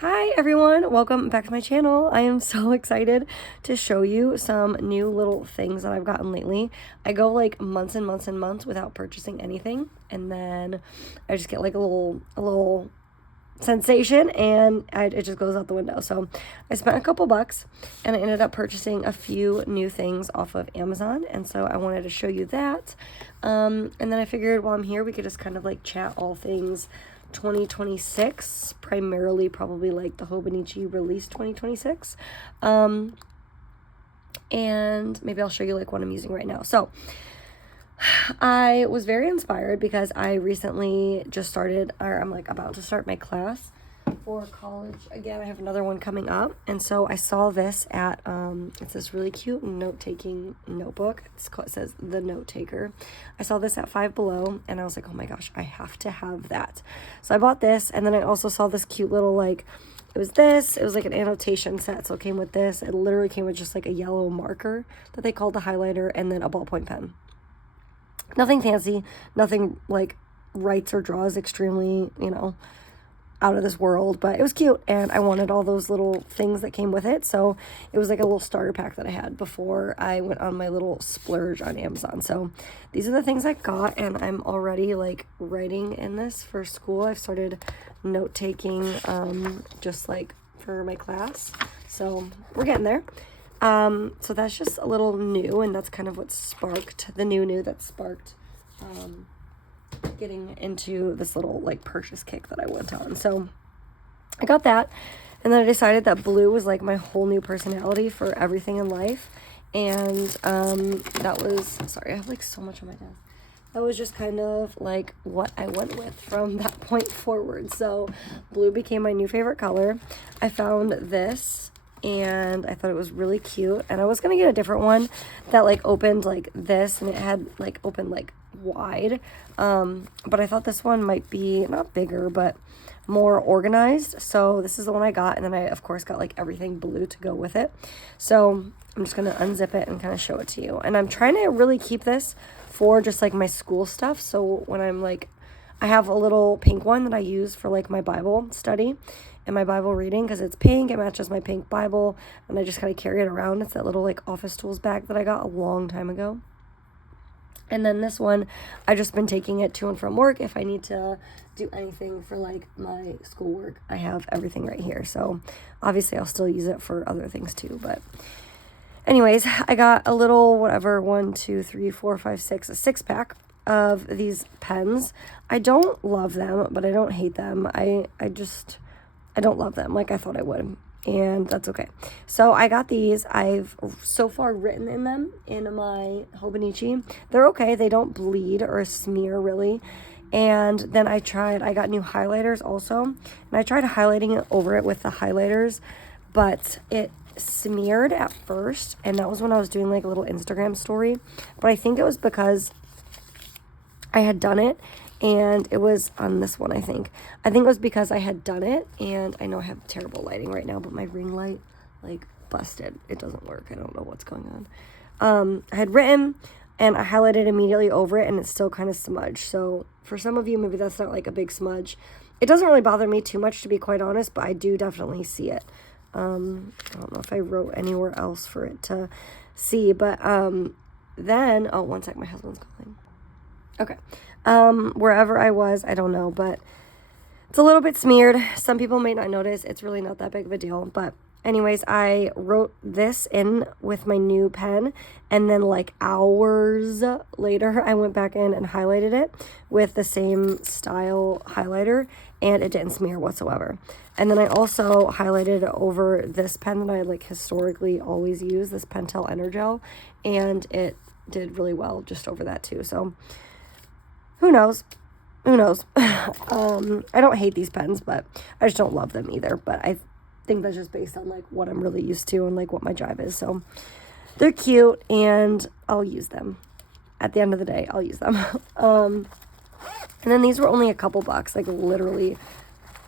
Hi everyone, welcome back to my channel. I am so excited to show you some new little things that I've gotten lately. I go like months and months and months without purchasing anything, and then I just get like a little sensation and it just goes out the window. So I spent a couple bucks and I ended up purchasing a few new things off of Amazon, and so I wanted to show you that. And then I figured while I'm here we could just kind of like chat all things 2026, primarily probably like the Hobonichi release 2026. And maybe I'll show you like what I'm using right now. So I was very inspired because I recently just started, or I'm like about to start my class for college. Again, I have another one coming up, and so I saw this at it's this really cute note-taking notebook. It says The Note Taker. I saw this at Five Below and I was like, oh my gosh, I have to have that. So I bought this, and then I also saw this cute little like, it was like an annotation set. So it came with this. It literally came with just like a yellow marker that they called the highlighter, and then a ballpoint pen. Nothing fancy, nothing like writes or draws extremely, out of this world, but it was cute, and I wanted all those little things that came with it. So it was like a little starter pack that I had before I went on my little splurge on Amazon. So these are the things I got, and I'm already like writing in this for school. I've started note taking just like for my class, so we're getting there. So that's just a little new, and that's kind of what sparked the new that sparked getting into this little like purchase kick that I went on. So I got that, and then I decided that blue was like my whole new personality for everything in life. And that was, sorry, I have like so much on my desk. That was just kind of like what I went with from that point forward. So blue became my new favorite color. I found this and I thought it was really cute, and I was gonna get a different one that like opened like this, and it had like opened like wide, but I thought this one might be not bigger but more organized. So this is the one I got, and then I of course got like everything blue to go with it. So I'm just gonna unzip it and kind of show it to you, and I'm trying to really keep this for just like my school stuff. So when I'm like, I have a little pink one that I use for like my Bible study and my Bible reading, because it's pink, it matches my pink Bible, and I just kind of carry it around. It's that little like office tools bag that I got a long time ago. And then this one, I just been taking it to and from work if I need to do anything for like my schoolwork. I have everything right here, so obviously I'll still use it for other things too. But anyways, I got a little whatever, 1, 2, 3, 4, 5, 6, a 6-pack of these pens. I don't love them, but I don't hate them. I don't love them like I thought I would, and that's okay. So I got these. I've so far written in them in my Hobonichi. They're okay. They don't bleed or smear really. And then I got new highlighters also, and I tried highlighting it over it with the highlighters, but it smeared at first, and that was when I was doing like a little Instagram story. But I think it was because I had done it, and it was on this one. I think it was because I had done it, and I know I have terrible lighting right now, but my ring light like busted. It doesn't work. I don't know what's going on. I had written and I highlighted immediately over it, and it's still kind of smudged. So for some of you, maybe that's not like a big smudge. It doesn't really bother me too much, to be quite honest, but I do definitely see it. I don't know if I wrote anywhere else for it to see, but then, oh, one sec, my husband's calling. Okay. Wherever I was, I don't know, but it's a little bit smeared. Some people may not notice. It's really not that big of a deal. But anyways, I wrote this in with my new pen, and then like hours later, I went back in and highlighted it with the same style highlighter, and it didn't smear whatsoever. And then I also highlighted over this pen that I like historically always use, this Pentel Energel, and it did really well just over that too. So who knows? I don't hate these pens, but I just don't love them either. But I think that's just based on like what I'm really used to and like what my drive is. So they're cute, and I'll use them. At the end of the day, I'll use them. And then these were only a couple bucks, like literally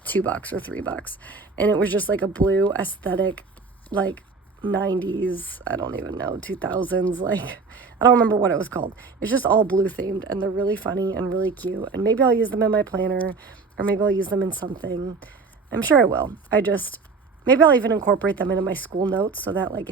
$2 or $3. And it was just like a blue aesthetic, like 90s, I don't even know, 2000s, like I don't remember what it was called. It's just all blue themed, and they're really funny and really cute, and maybe I'll use them in my planner, or maybe I'll use them in something. I'm sure I will. Maybe I'll even incorporate them into my school notes so that like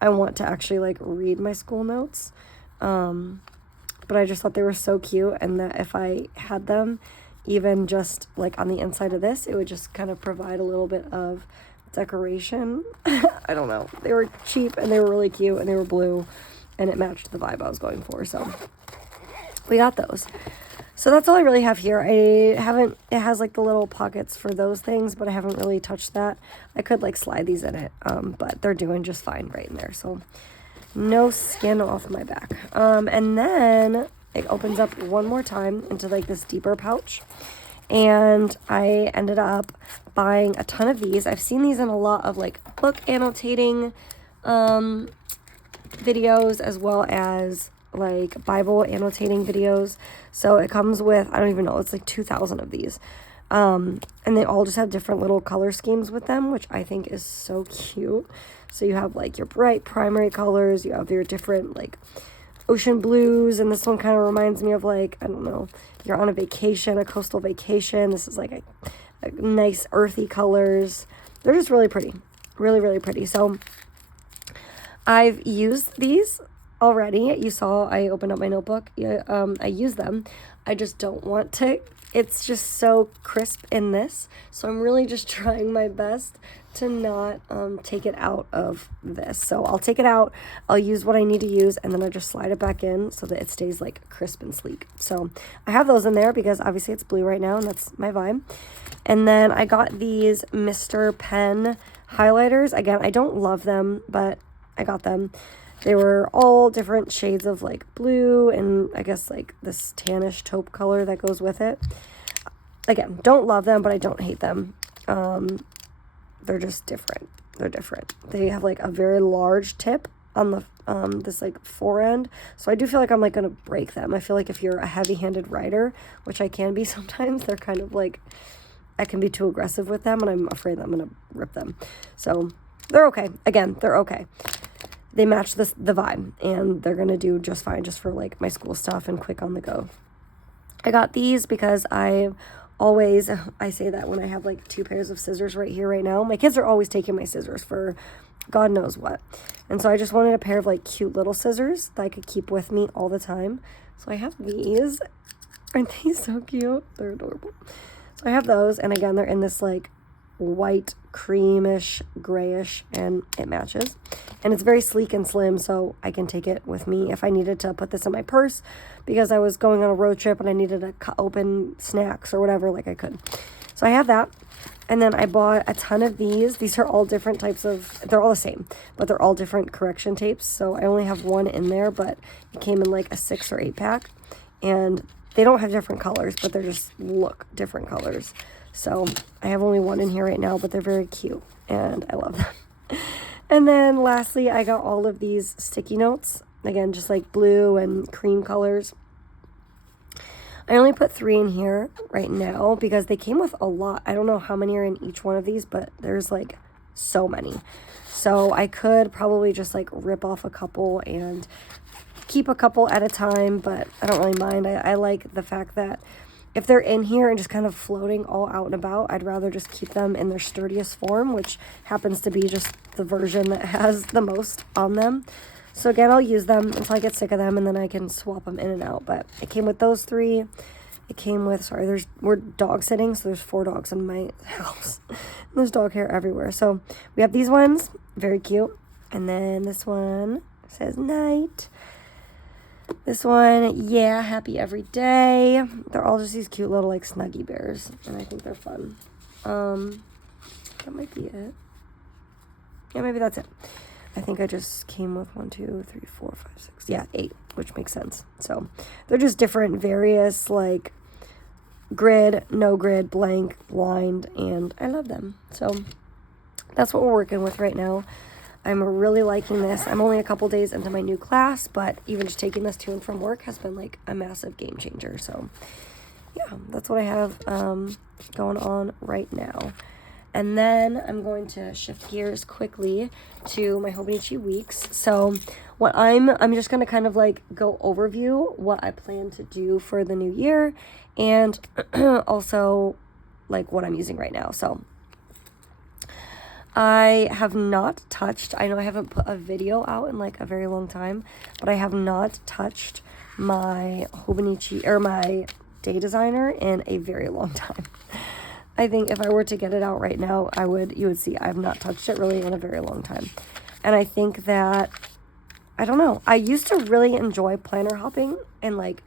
I want to actually like read my school notes. But I just thought they were so cute, and that if I had them even just like on the inside of this, it would just kind of provide a little bit of decoration. I don't know. They were cheap and they were really cute and they were blue and it matched the vibe I was going for. So we got those. So that's all I really have here. It has like the little pockets for those things, but I haven't really touched that. I could like slide these in it, but they're doing just fine right in there. So no skin off my back. And then it opens up one more time into like this deeper pouch. And I ended up buying a ton of these. I've seen these in a lot of like book annotating videos, as well as like Bible annotating videos. So it comes with, I don't even know, it's like 2,000 of these. And they all just have different little color schemes with them, which I think is so cute. So you have like your bright primary colors, you have your different like ocean blues, and this one kind of reminds me of like, I don't know, you're on a vacation, a coastal vacation. This is like a nice earthy colors. They're just really pretty. Really, really pretty. So I've used these already. You saw I opened up my notebook. I use them. I just don't want to. It's just so crisp in this. So I'm really just trying my best to not take it out of this. So I'll take it out. I'll use what I need to use, and then I just slide it back in so that it stays like crisp and sleek. So I have those in there because obviously it's blue right now and that's my vibe. And then I got these Mr. Pen highlighters. Again, I don't love them, but I got them. They were all different shades of like blue and I guess like this tannish taupe color that goes with it. Again, don't love them, but I don't hate them. They're just different. They're different. They have like a very large tip on the this like forend. So I do feel like I'm like going to break them. I feel like if you're a heavy-handed writer, which I can be sometimes, they're kind of like, I can be too aggressive with them and I'm afraid that I'm going to rip them. So they're okay. Again, they're okay. They match the vibe, and they're going to do just fine just for like my school stuff and quick on the go. I got these because I say that when I have like 2 pairs of scissors right here right now. My kids are always taking my scissors for God knows what. And so I just wanted a pair of like cute little scissors that I could keep with me all the time. So I have these. Aren't they so cute? They're adorable. So I have those, and again, they're in this like white, creamish, grayish, and it matches. And it's very sleek and slim, so I can take it with me if I needed to put this in my purse because I was going on a road trip and I needed to cut open snacks or whatever, like I could. So I have that. And then I bought a ton of these. These are all different types of, they're all the same, but they're all different correction tapes. So I only have one in there, but it came in like a 6 or 8 pack. And they don't have different colors, but they just look different colors. So I have only one in here right now, but they're very cute and I love them. And then lastly, I got all of these sticky notes. Again, just like blue and cream colors. I only put 3 in here right now because they came with a lot. I don't know how many are in each one of these, but there's like so many. So I could probably just like rip off a couple and keep a couple at a time, but I don't really mind. I like the fact that if they're in here and just kind of floating all out and about, I'd rather just keep them in their sturdiest form, which happens to be just the version that has the most on them. So again, I'll use them until I get sick of them, and then I can swap them in and out. But it came with those 3. It came with, we're dog sitting, so there's 4 dogs in my house. There's dog hair everywhere. So we have these ones, very cute. And then this one says night. This one, yeah, happy every day. They're all just these cute little like Snuggie bears, and I think they're fun. That might be it. Yeah, maybe that's it. I think I just came with 1, 2, 3, 4, 5, 6. Yeah, 8, which makes sense. So they're just different, various like grid, no grid, blank, lined, and I love them. So that's what we're working with right now. I'm really liking this. I'm only a couple days into my new class, but even just taking this to and from work has been like a massive game changer. So yeah, that's what I have going on right now. And then I'm going to shift gears quickly to my Hobonichi weeks. So what I'm just going to kind of like go overview what I plan to do for the new year, and also like what I'm using right now. So I have not touched, I know I haven't put a video out in like a very long time, but I have not touched my Hobonichi or my Day Designer in a very long time. I think if I were to get it out right now, you would see I have not touched it really in a very long time. And I think that, I don't know, I used to really enjoy planner hopping and like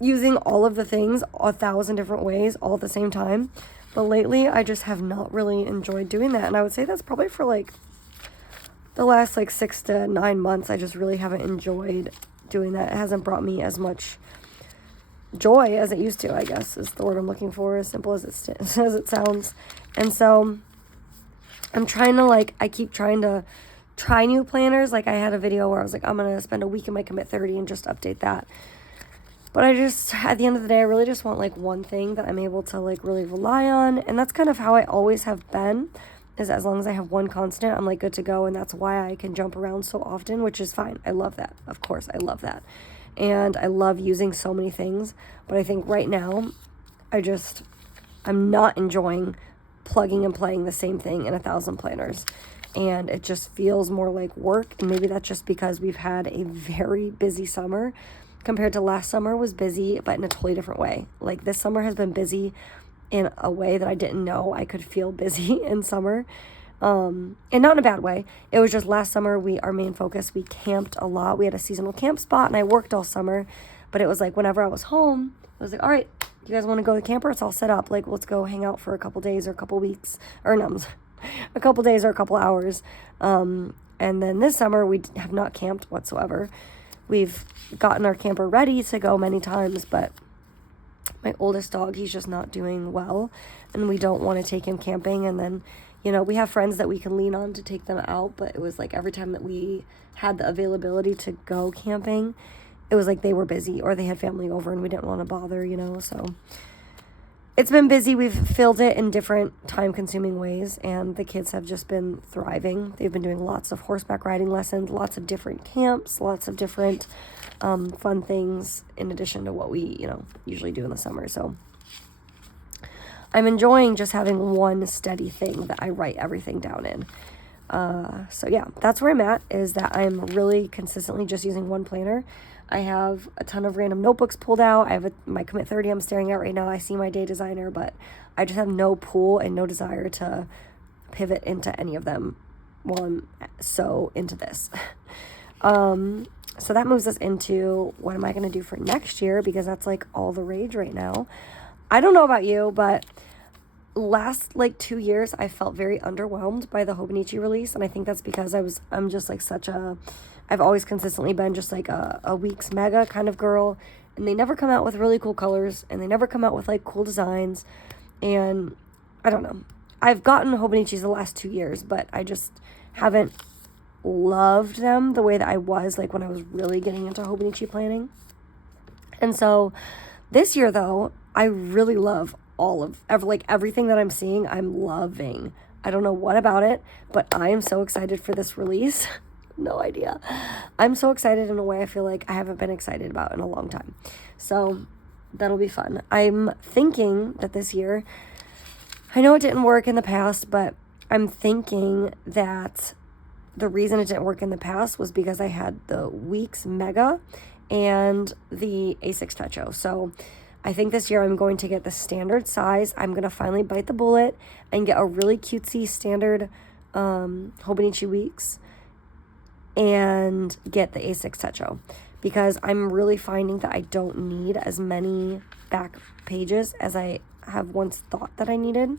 using all of the things 1,000 different ways all at the same time. But lately, I just have not really enjoyed doing that. And I would say that's probably for like the last like 6 to 9 months. I just really haven't enjoyed doing that. It hasn't brought me as much joy as it used to, I guess, is the word I'm looking for, as simple as it sounds. And so I'm trying to like, I keep trying to try new planners. Like I had a video where I was like, I'm going to spend a week in my Commit 30 and just update that. But I just, at the end of the day, I really just want like one thing that I'm able to like really rely on. And that's kind of how I always have been, is as long as I have one constant, I'm like good to go. And that's why I can jump around so often, which is fine. I love that. Of course, I love that. And I love using so many things. But I think right now, I'm not enjoying plugging and playing the same thing in 1,000 planners. And it just feels more like work. And maybe that's just because we've had a very busy summer. Compared to last summer was busy, but in a totally different way. Like this summer has been busy in a way that I didn't know I could feel busy in summer. And not in a bad way. It was just last summer, our main focus, we camped a lot. We had a seasonal camp spot and I worked all summer, but it was like whenever I was home, I was like, all right, you guys want to go to the camper? It's all set up. Like, let's go hang out for a couple days or a couple weeks, or no, a couple days or a couple hours. And then this summer we have not camped whatsoever. We've gotten our camper ready to go many times, but my oldest dog, he's just not doing well, and we don't want to take him camping. And then, we have friends that we can lean on to take them out, but it was like every time that we had the availability to go camping, it was like they were busy or they had family over and we didn't want to bother, so it's been busy. We've filled it in different time-consuming ways, and the kids have just been thriving. They've been doing lots of horseback riding lessons, lots of different camps, lots of different fun things in addition to what we, usually do in the summer. So I'm enjoying just having one steady thing that I write everything down in. So yeah, that's where I'm at, is that I'm really consistently just using one planner. I have a ton of random notebooks pulled out. I have my Commit 30 I'm staring at right now. I see my Day Designer, but I just have no pull and no desire to pivot into any of them while I'm so into this. So that moves us into what am I going to do for next year, because that's like all the rage right now. I don't know about you, but last like 2 years I felt very underwhelmed by the Hobonichi release, and I think that's because I'm just like I've always consistently been just like a week's mega kind of girl, and they never come out with really cool colors, and they never come out with like cool designs, and I don't know. I've gotten Hobonichis the last 2 years, but I just haven't loved them the way that I was like when I was really getting into Hobonichi planning. And so this year though, I really love everything that I'm seeing. I'm loving. I don't know what about it, but I am so excited for this release. No idea. I'm so excited in a way I feel like I haven't been excited about in a long time. So that'll be fun. I'm thinking that this year, I know it didn't work in the past, but I'm thinking that the reason it didn't work in the past was because I had the Weeks Mega and the A6 Techo. So I think this year I'm going to get the standard size. I'm going to finally bite the bullet and get a really cutesy standard Hobonichi Weeks and get the A6 Techo, because I'm really finding that I don't need as many back pages as I have once thought that I needed.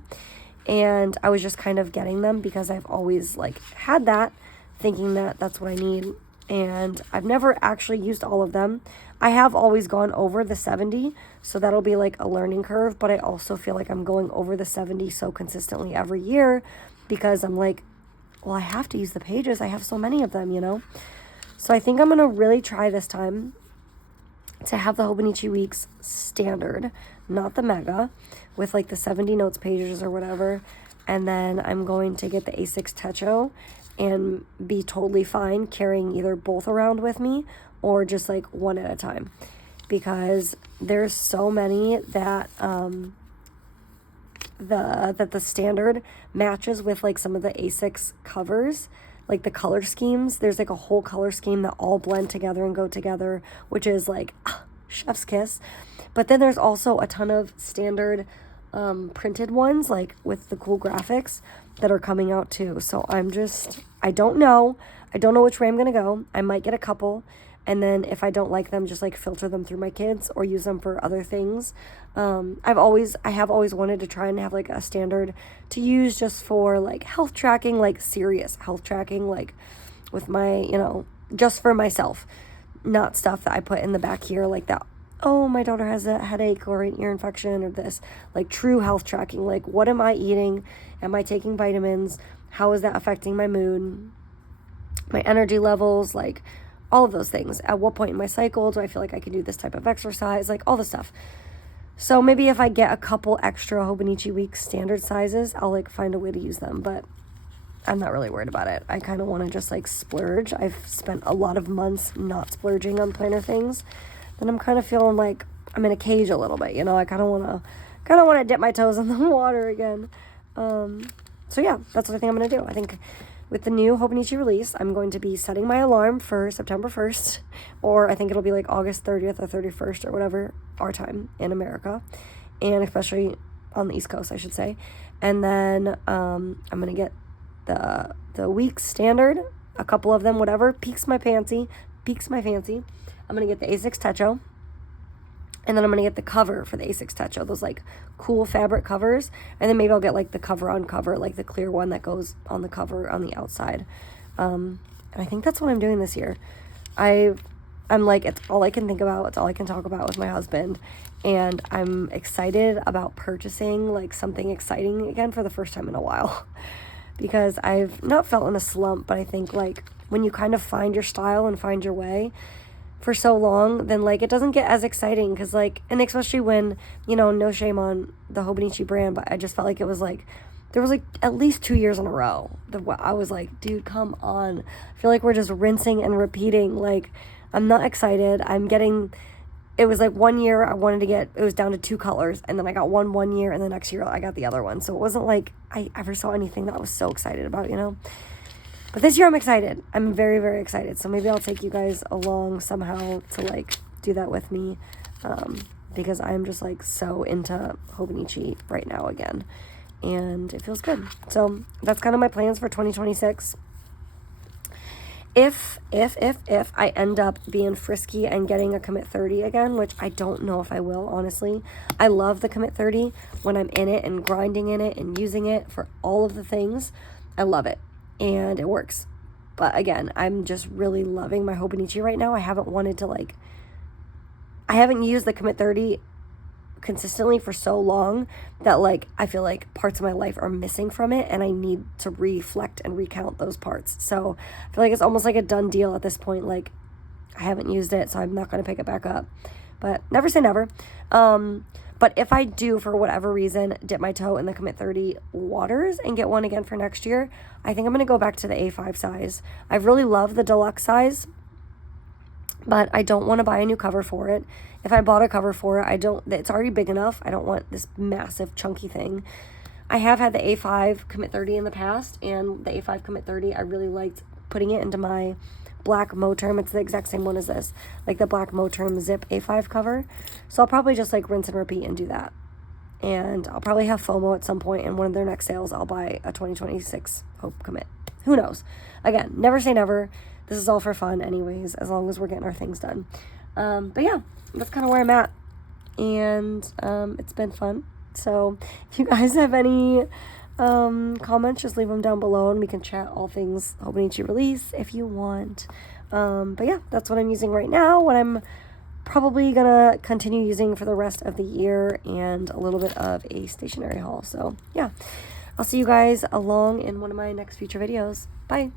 And I was just kind of getting them because I've always like had that, thinking that that's what I need. And I've never actually used all of them. I have always gone over the 70, so that'll be like a learning curve, but I also feel like I'm going over the 70 so consistently every year because I'm like, well, I have to use the pages. I have so many of them, So I think I'm going to really try this time to have the Hobonichi Weeks standard, not the Mega, with like the 70 notes pages or whatever. And then I'm going to get the A6 Techo and be totally fine carrying either both around with me or just like one at a time, because there's so many that that the standard matches with like some of the A6 covers, like the color schemes. There's like a whole color scheme that all blend together and go together, which is like chef's kiss. But then there's also a ton of standard printed ones, like with the cool graphics that are coming out too. So I don't know which way I'm gonna go. I might get a couple, and then if I don't like them, just like filter them through my kids or use them for other things. I have always wanted to try and have like a standard to use just for like health tracking, like serious health tracking, like with my, just for myself, not stuff that I put in the back here like that. Oh, my daughter has a headache or an ear infection or this, like true health tracking. Like, what am I eating? Am I taking vitamins? How is that affecting my mood, my energy levels, like all of those things? At what point in my cycle do I feel like I can do this type of exercise? Like all the stuff. So maybe if I get a couple extra Hobonichi Week standard sizes, I'll like find a way to use them, but I'm not really worried about it. I kind of want to just like splurge. I've spent a lot of months not splurging on planner things. And I'm kind of feeling like I'm in a cage a little bit, I kind of want to dip my toes in the water again. So yeah, that's what I think I'm going to do. I think with the new Hobonichi release, I'm going to be setting my alarm for September 1st, or I think it'll be like August 30th or 31st or whatever, our time in America, and especially on the East Coast, I should say. And then I'm going to get the week standard, a couple of them, whatever, piques my fancy. I'm going to get the A6 Techo, and then I'm going to get the cover for the A6 Techo, those like cool fabric covers, and then maybe I'll get like the cover on cover, like the clear one that goes on the cover on the outside. And I think that's what I'm doing this year. I'm like, it's all I can think about, it's all I can talk about with my husband, and I'm excited about purchasing like something exciting again for the first time in a while, because I've not felt in a slump, but I think like when you kind of find your style and find your way for so long, then like it doesn't get as exciting, because like, and especially when, no shame on the Hobonichi brand, but I just felt like it was like there was like at least 2 years in a row that I was like, dude, come on. I feel like we're just rinsing and repeating. Like, I'm not excited. It was like 1 year it was down to 2 colors, and then I got one year, and the next year I got the other one. So it wasn't like I ever saw anything that I was so excited about, But this year I'm excited. I'm very, very excited. So maybe I'll take you guys along somehow to like do that with me, because I'm just like so into Hobonichi right now again, and it feels good. So that's kind of my plans for 2026. If I end up being frisky and getting a Commit 30 again, which I don't know if I will, honestly. I love the Commit 30 when I'm in it and grinding in it and using it for all of the things. I love it. And it works. But again, I'm just really loving my Hobonichi right now. I haven't used the Commit 30 consistently for so long that like I feel like parts of my life are missing from it, and I need to reflect and recount those parts. So I feel like it's almost like a done deal at this point. Like, I haven't used it, so I'm not going to pick it back up. But never say never. But if I do, for whatever reason, dip my toe in the Commit 30 waters and get one again for next year, I think I'm going to go back to the A5 size. I really love the deluxe size, but I don't want to buy a new cover for it. If I bought a cover for it, it's already big enough. I don't want this massive chunky thing. I have had the A5 Commit 30 in the past, and the A5 Commit 30, I really liked putting it into my black Moterm. It's the exact same one as this, like the black Moterm zip A5 cover. So I'll probably just like rinse and repeat and do that. And I'll probably have FOMO at some point in one of their next sales. I'll buy a 2026 Hope Commit. Who knows? Again, never say never. This is all for fun anyways, as long as we're getting our things done. But yeah, that's kind of where I'm at. And it's been fun. So if you guys have any comments, just leave them down below, and we can chat all things Hobonichi release if you want. But yeah, that's what I'm using right now, what I'm probably gonna continue using for the rest of the year, and a little bit of a stationery haul. So yeah, I'll see you guys along in one of my next future videos. Bye.